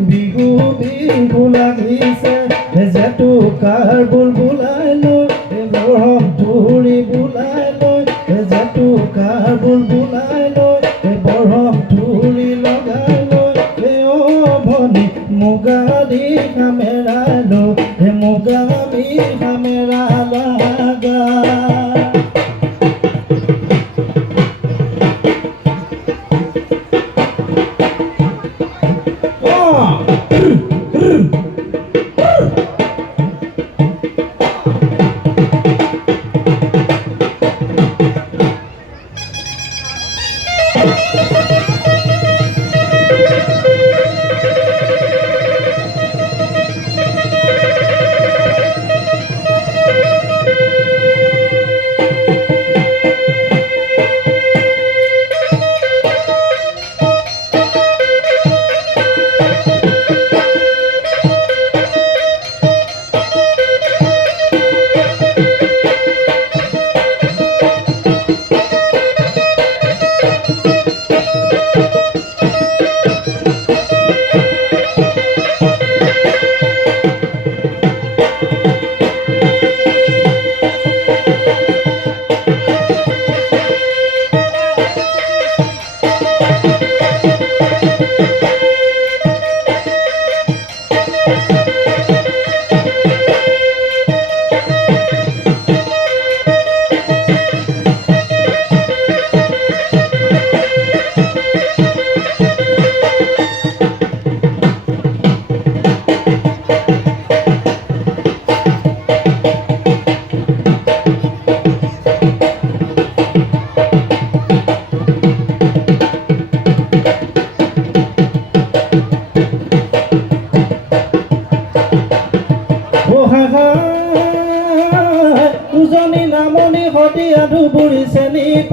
বিগুদি গুলা ঘিসে জেটু কার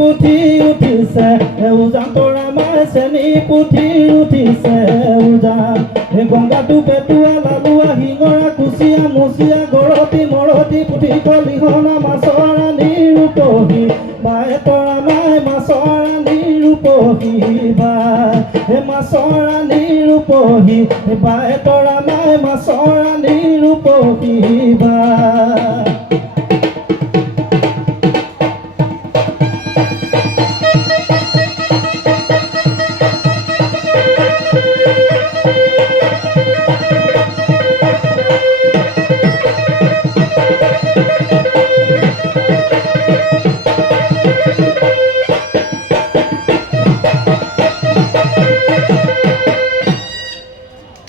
পুঠি উঠিছে এ উজান তৰা মাই চেনি পুঠি উঠিছে উজান। এই গংগাটো পেটুৱা লালুৱা শিঙৰা কুচিয়া মুচিয়া গৰতি মৰতি পুঠি কলিহনা মাছৰ ৰাণী ৰূপহী। মায়ে তৰা মাই মাছৰ ৰাণী ৰূপহী হে মাছৰ ৰাণী ৰূপহী বাই তৰা মাই মাছৰ ৰাণী ৰূপহী বাই